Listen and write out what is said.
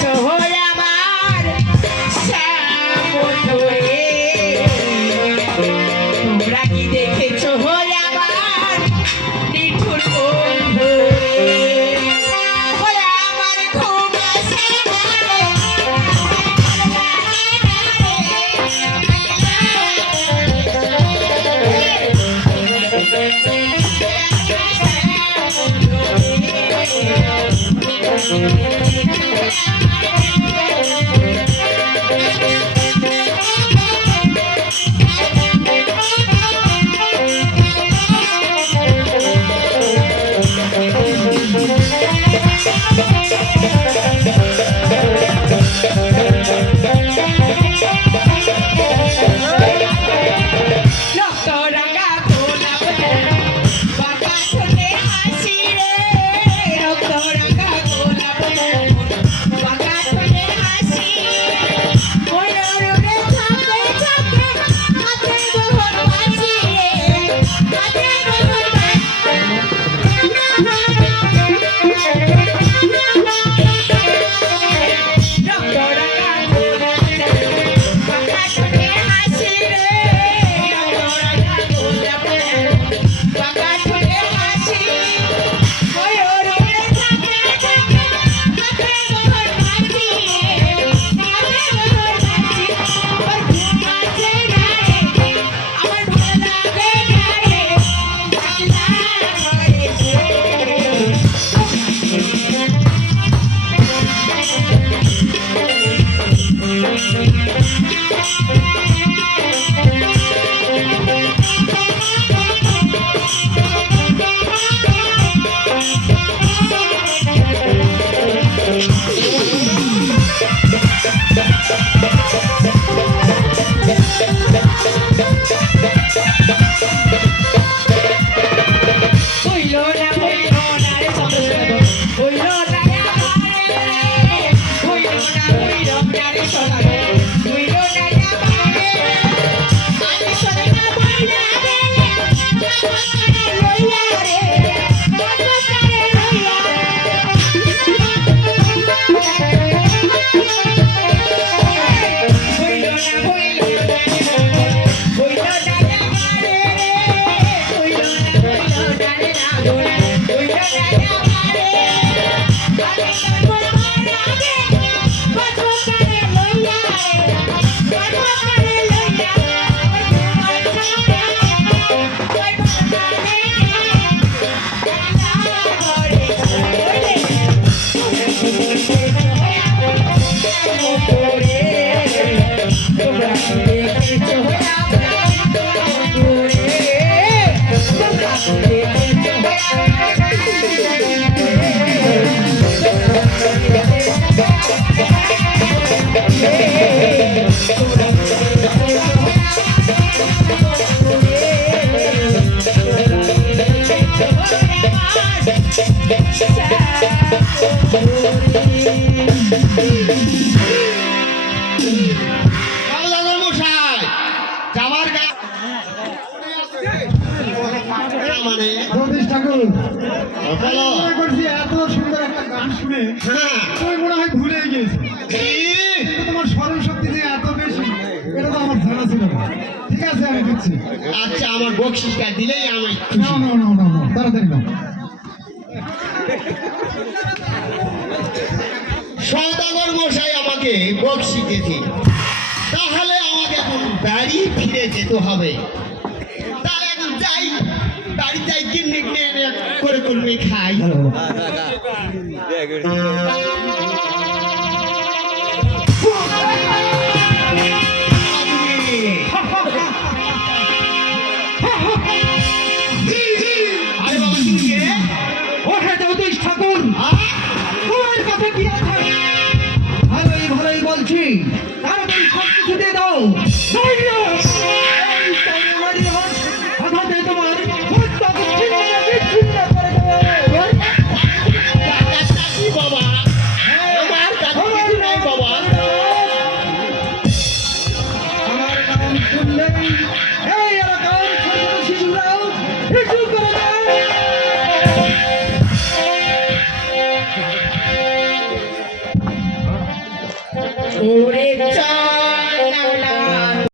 show. Hi. Thank you. Música মনে হয় ভুলে গেছি তোমার স্মরণ শক্তি যে এত বেশি এটা তো আমার জানা ছিল ঠিক আছে আমি দিচ্ছি আচ্ছা আমার বক্সিসটা দিলেই আমি না না না না তাড়াতাড়ি না সদাগর মশাই আমাকে বক্সি শিখেছে। তাহলে আমাকে এখন বাড়ি ফিরে যেতে হবে। তাহলে এখন যাই বাড়ি যাই কিনে করে কর্মী খাই। Ore